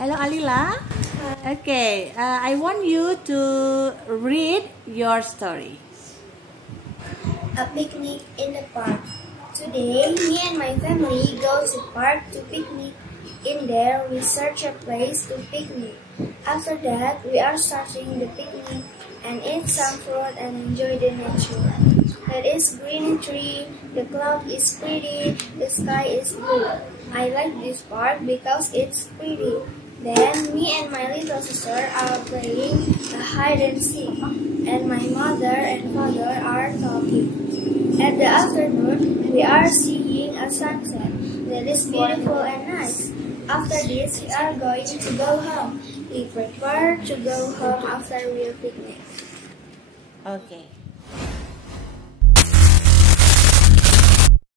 Hello, Alila. Okay, I want you to read your story. A picnic in the park. Today, me and my family go to park to picnic. In there, we search a place to picnic. After that, we are starting the picnic and eat some fruit and enjoy the nature. There is green tree, the cloud is pretty, the sky is blue. I like this park because it's pretty. Then me and my little sister are playing a hide and seek, and my mother and father are talking. At the afternoon, we are seeing a sunset that is beautiful and nice. After this, we are going to go home. We prefer to go home after real picnic. Okay.